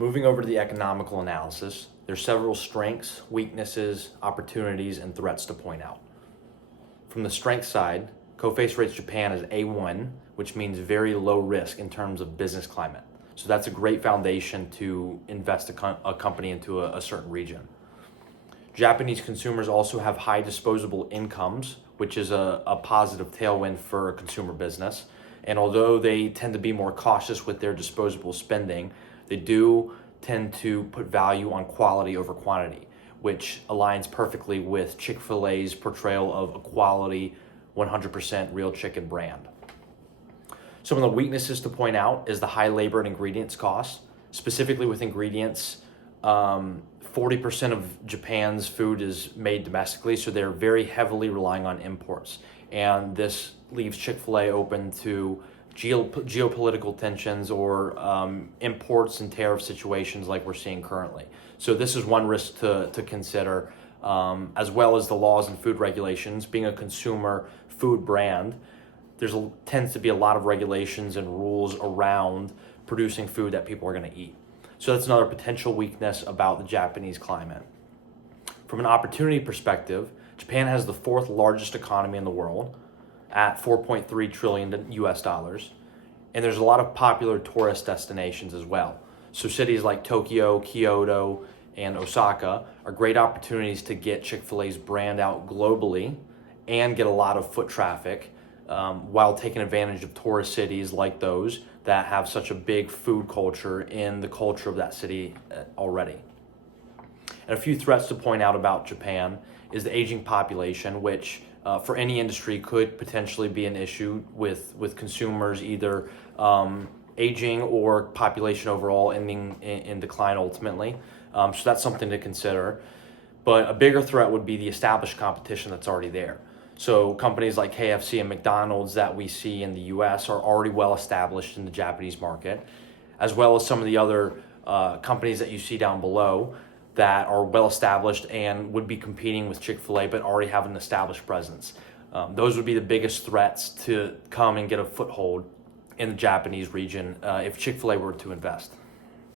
Moving over to the economical analysis, there's several strengths, weaknesses, opportunities, and threats to point out. From the strength side, Coface rates Japan as A1, which means very low risk in terms of business climate. So that's a great foundation to invest a company into a certain region. Japanese consumers also have high disposable incomes, which is a positive tailwind for a consumer business. And although they tend to be more cautious with their disposable spending, they do tend to put value on quality over quantity, which aligns perfectly with Chick-fil-A's portrayal of a quality 100% real chicken brand. Some of the weaknesses to point out is the high labor and ingredients costs. Specifically with ingredients, 40% of Japan's food is made domestically, so they're very heavily relying on imports. And this leaves Chick-fil-A open to geopolitical tensions or imports and tariff situations like we're seeing currently. So this is one risk to consider, as well as the laws and food regulations. Being a consumer food brand, tends to be a lot of regulations and rules around producing food that people are going to eat. So that's another potential weakness about the Japanese climate. From an opportunity perspective, Japan has the fourth largest economy in the world at 4.3 trillion US dollars. And there's a lot of popular tourist destinations as well. So cities like Tokyo, Kyoto, and Osaka are great opportunities to get Chick-fil-A's brand out globally and get a lot of foot traffic, while taking advantage of tourist cities like those that have such a big food culture in the culture of that city already. And a few threats to point out about Japan is the aging population, which for any industry could potentially be an issue with consumers either aging or population overall ending in decline ultimately. So that's something to consider. But a bigger threat would be the established competition that's already there. So companies like KFC and McDonald's that we see in the US are already well established in the Japanese market, as well as some of the other companies that you see down below that are well established and would be competing with Chick-fil-A but already have an established presence. Those would be the biggest threats to come and get a foothold in the Japanese region if Chick-fil-A were to invest.